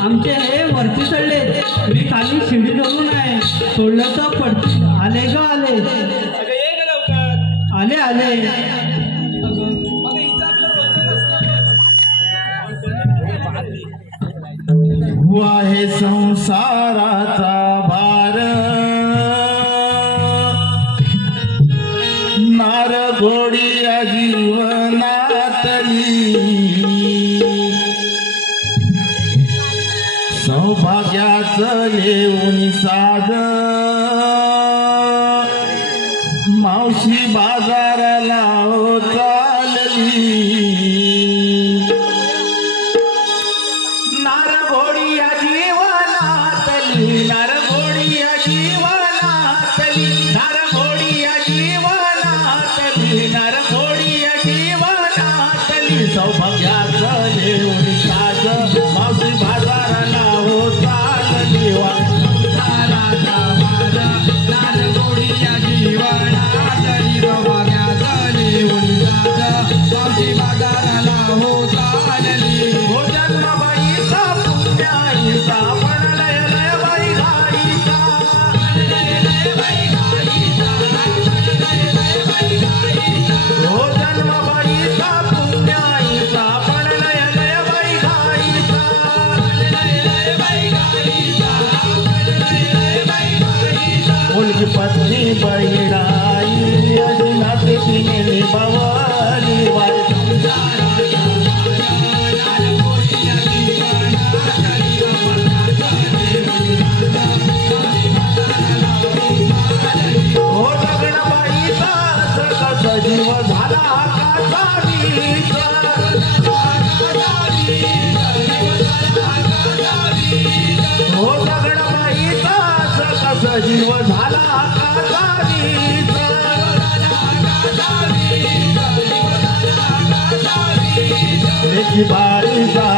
आमचे हे वरती चढले, मी खाली शिडी धरून आहे, सोडलं तर पडतील. आले ग आले, आले आले. वाहे संसाराचा भार, नार घोडिया जीवनातली, सौभाग्याचं लेऊन साध, मावशी बाजाराला चालली. नार घोडिया जीवनातली, नार घोडिया जीवनातली, नार घोडिया जीवनातली, नार घोडिया जीवनातली, सौभाग्याचं लेऊन साध, मावशी बाजाराला चालली. संसाराचा भार, नार घोडिया जीवनातली, सौभाग्याचं लेऊन साध, मावशी बाजाराला चालली. हो जन्मबाईचा पुण्याईचा, पण लय लय बाई घाईचा, हो जन्मबाईचा पुण्याईचा, पण लय लय बाई घाईचा. मुलगी पत्नी बहिणाई, अशी नाते तिने बवाली वाई. हो लग्नबाईचा कसा जीव झाला कासावीचा, हो लग्नबाईचा कसा जीव झाला कासावीचा. लेकी बाळीचा